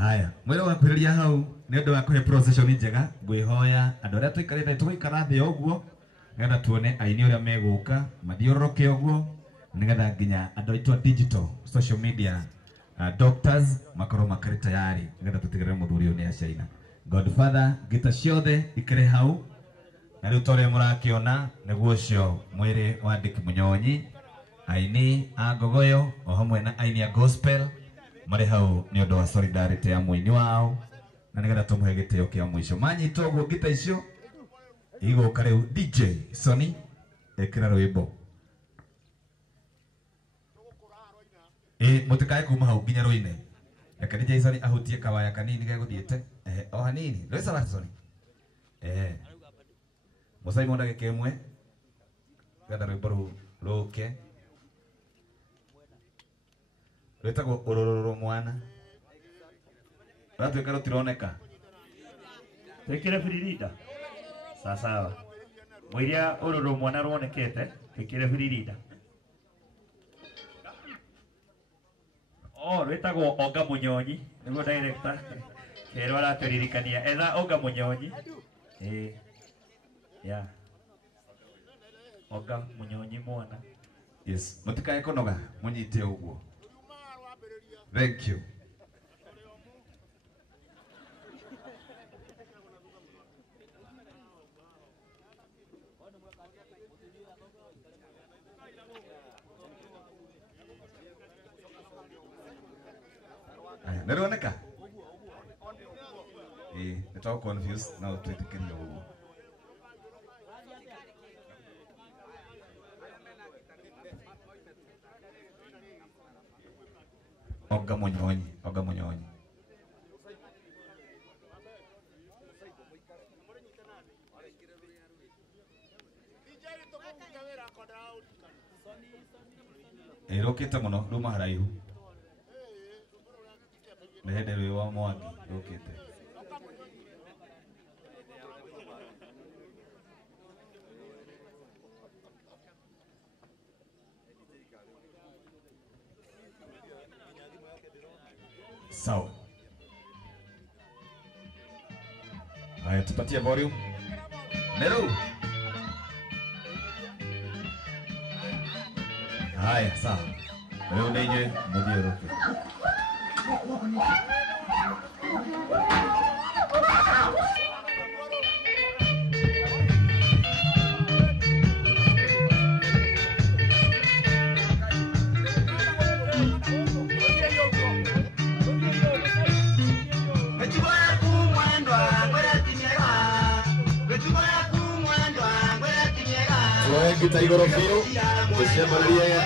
Haya, mwira wa kwiriria hau ni undu wa kuhe procession njega ngwihoya andu aria tuikarite tuikara thi uguo ngetha tuone aini uria meguka mathiororoke uguo nigetha nginya andu aitu digital social media doctors makorwo makari tayari nigetha tutigirire muthuri uyu ni acaina. Godfather gita ciothe ikire hau na riu tore murakiona niguo cio mwiri wa Dick Munyonyi, aini a Ngogoyo o hamwe na aini a gospel mari hau ni undu wa solidarity ya muini wao na nigetha tumuhe gitio kia mwisho manyitwo uguo gita icio igoka riu. DJ Sony ekira rwimbo mutikae kuma hau nginya ruine. Reke DJ Sony ahutie kawaya kanini geguthiete o hanini rwesa wa Sony musai monda gekemwe gatha rwimbo ru ruke rwetagwo urururu mwana ratuika rutironeka twikire biririda sawa mwiria ururu mwana ruonekete twikire biririda rwetagwo Onga Munyonyi niguo director kero araturirikania etha Onga Munyonyi ya Onga Munyonyi mwana. Yes, mutikae kunoga munyite uguo. Thank you. Neroneka? Nitakuwa confused na tuitikiria uguo. Onga Munyonyi, Onga Munyonyi. Rokite muno ruma haraihu. Nehende rwi wa Mwangi rokite. Sawa. Haya tupatie volume. Nero. Haya sawa. Leo nyenye mmoja roke. Kita igoro biru, bersama dia.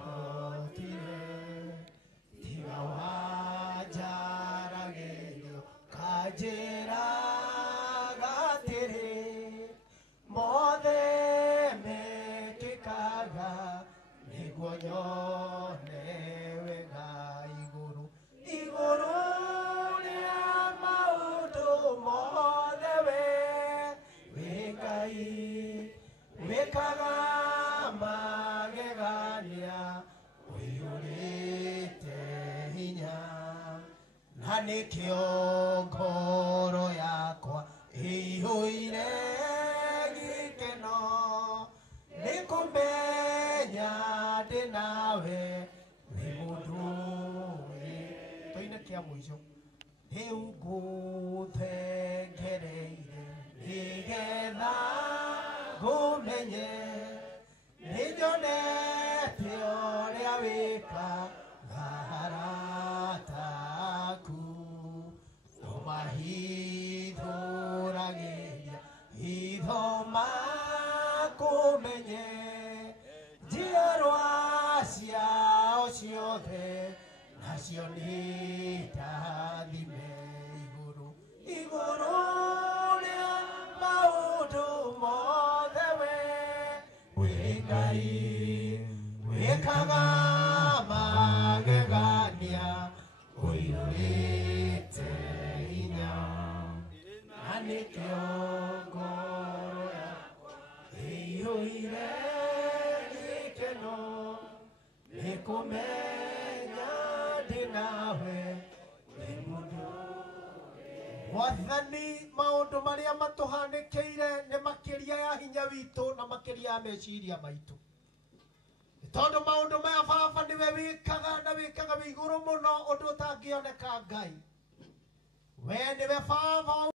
ciahotire tiga wanjaragirio kanjĩra gatĩrĩ mothe mekĩkaga nĩguo nyone wega igũrũ rĩa maũndũ mothe wĩ Ngai wĩkaga magegania ũiyũrĩte hinya na nĩkĩo ngoro yakwa ĩihũire gĩkeno nĩ kũmenya ndĩ nawe wĩ mũndũ toine kĩa mũico rĩu ngũthengereire nĩgetha ngũmenye nĩnyonete ũrĩa wĩkaga arataku ũmahithũragĩria hitho makũmenye njiarwa ciao ciothe nacio nĩndathime igũrũ rĩa maũndũ mothe wĩ Ngai wĩkaga magegania ũiyũrĩte hinya na nĩkĩo ngoro yakwa ĩihũire gĩkeno nĩ kũmenya ndĩ nawe wĩ mũndũ Mwathani maũndũ marĩa matũhanĩkĩire nĩ makĩria ya hinya witũ na makĩria ya meciria maitũ tondũ maũndũ maya baba nĩwe wĩkaga na wĩkaga wĩ igũrũ mũno ũndũ ũtangĩoneka Ngai we nĩwe baba